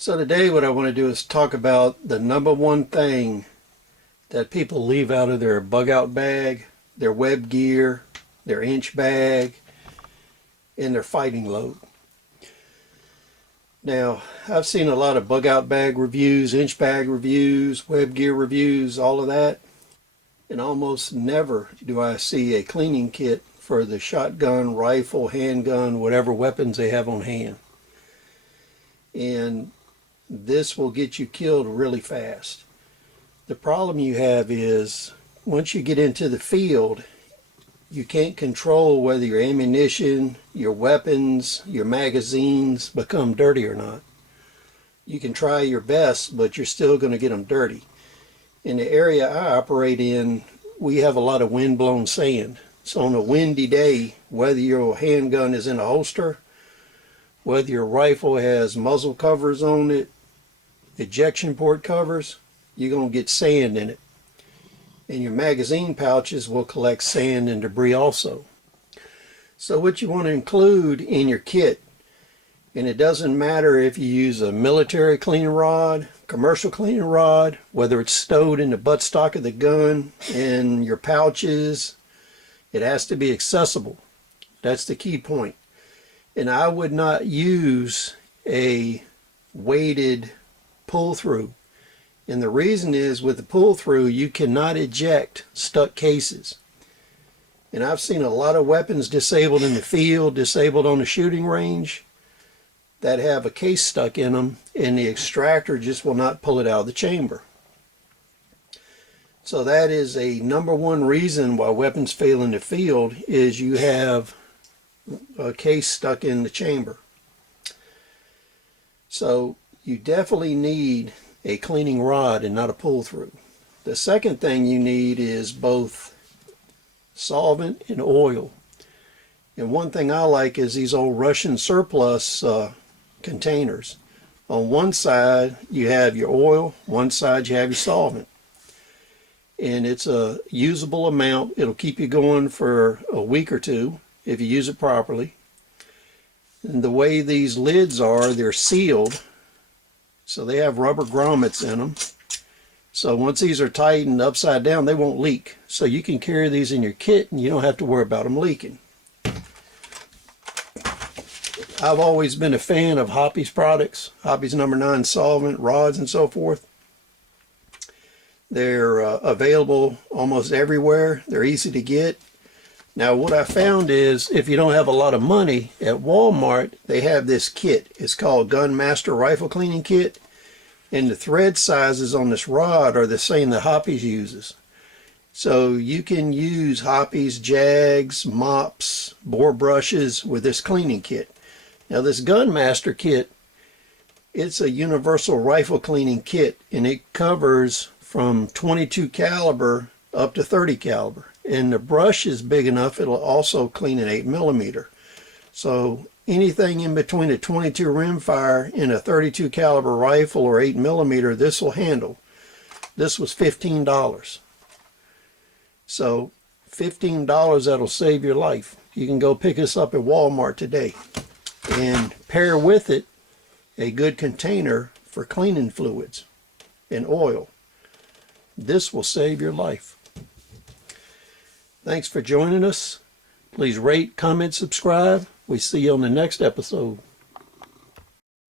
So today what I want to do is talk about the number one thing that people leave out of their bug out bag, their web gear, their inch bag, and their fighting load. Now, I've seen a lot of bug out bag reviews, inch bag reviews, web gear reviews, all of that, and almost never do I see a cleaning kit for the shotgun, rifle, handgun, whatever weapons they have on hand. And this will get you killed really fast. The problem you have is once you get into the field, you can't control whether your ammunition, your weapons, your magazines become dirty or not. You can try your best, but you're still going to get them dirty. In the area I operate in, we have a lot of wind-blown sand. So on a windy day, whether your handgun is in a holster, whether your rifle has muzzle covers on it, ejection port covers, you're going to get sand in it. And your magazine pouches will collect sand and debris also. So what you want to include in your kit, and it doesn't matter if you use a military cleaning rod, commercial cleaning rod, whether it's stowed in the buttstock of the gun, in your pouches, it has to be accessible. That's the key point. And I would not use a weighted pull-through. And the reason is with the pull-through, you cannot eject stuck cases. And I've seen a lot of weapons disabled in the field, disabled on the shooting range, that have a case stuck in them, and the extractor just will not pull it out of the chamber. So that is a number one reason why weapons fail in the field, is you have a case stuck in the chamber. So you definitely need a cleaning rod and not a pull-through. The second thing you need is both solvent and oil. And one thing I like is these old Russian surplus containers. On one side you have your oil, one side you have your solvent. And it's a usable amount. It'll keep you going for a week or two if you use it properly. And the way these lids are, they're sealed. So they have rubber grommets in them. So once these are tightened upside down, they won't leak. So you can carry these in your kit and you don't have to worry about them leaking. I've always been a fan of Hoppy's products, Hoppy's number 9 solvent, rods and so forth. They're available almost everywhere. They're easy to get. Now what I found is if you don't have a lot of money, at Walmart they have this kit. It's called Gun Master Rifle Cleaning Kit, and the thread sizes on this rod are the same that Hoppy's uses. So you can use Hoppy's, Jags, mops, bore brushes with this cleaning kit. Now this Gun Master kit, it's a universal rifle cleaning kit, and it covers from 22 caliber up to 30 caliber. And the brush is big enough, it'll also clean an 8mm. So anything in between a 22 rimfire and a 32 caliber rifle or 8mm, this will handle. This was $15. So $15, that'll save your life. You can go pick this up at Walmart today. And pair with it a good container for cleaning fluids and oil. This will save your life. Thanks for joining us. Please rate, comment, subscribe. We see you on the next episode.